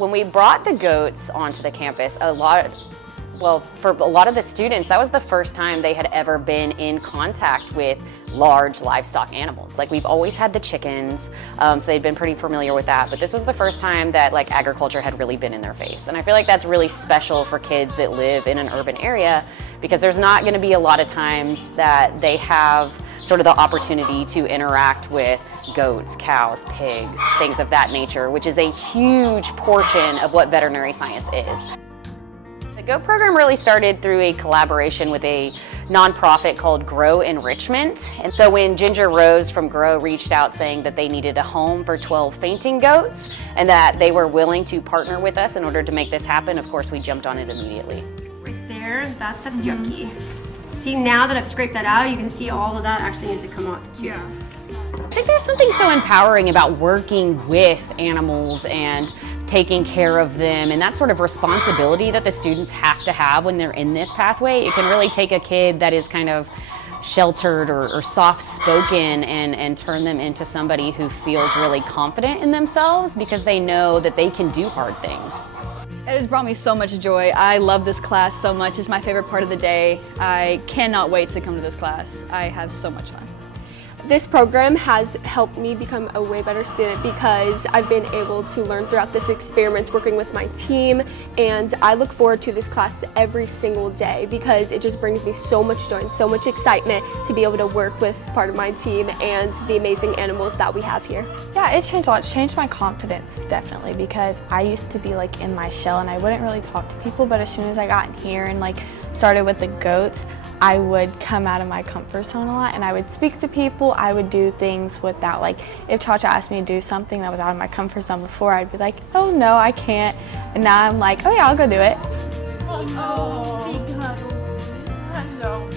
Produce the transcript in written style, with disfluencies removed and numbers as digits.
when we brought the goats onto the campus, for a lot of the students, that was the first time they had ever been in contact with large livestock animals. Like, we've always had the chickens, so they'd been pretty familiar with that, but this was the first time that like agriculture had really been in their face. And I feel like that's really special for kids that live in an urban area, because there's not going to be a lot of times that they have sort of the opportunity to interact with goats, cows, pigs, things of that nature, which is a huge portion of what veterinary science is. The GOAT program really started through a collaboration with a nonprofit called GROW Enrichment. And so when Ginger Rose from GROW reached out saying that they needed a home for 12 fainting goats and that they were willing to partner with us in order to make this happen, of course we jumped on it immediately. Right there, that's yucky. See, now that I've scraped that out, you can see all of that actually needs to come out too. Yeah. I think there's something so empowering about working with animals and taking care of them, and that sort of responsibility that the students have to have when they're in this pathway. It can really take a kid that is kind of sheltered or soft-spoken and turn them into somebody who feels really confident in themselves because they know that they can do hard things. It has brought me so much joy. I love this class so much. It's my favorite part of the day. I cannot wait to come to this class. I have so much fun. This program has helped me become a way better student because I've been able to learn throughout this experience working with my team, and I look forward to this class every single day because it just brings me so much joy and so much excitement to be able to work with part of my team and the amazing animals that we have here. Yeah, it changed a lot. It changed my confidence, definitely, because I used to be like in my shell and I wouldn't really talk to people, but as soon as I got in here and like started with the goats, I would come out of my comfort zone a lot and I would speak to people. I would do things without, like, if Cha Cha asked me to do something that was out of my comfort zone before, I'd be like, oh no, I can't. And now I'm like, oh yeah, I'll go do it. Oh, big huddle. Hello.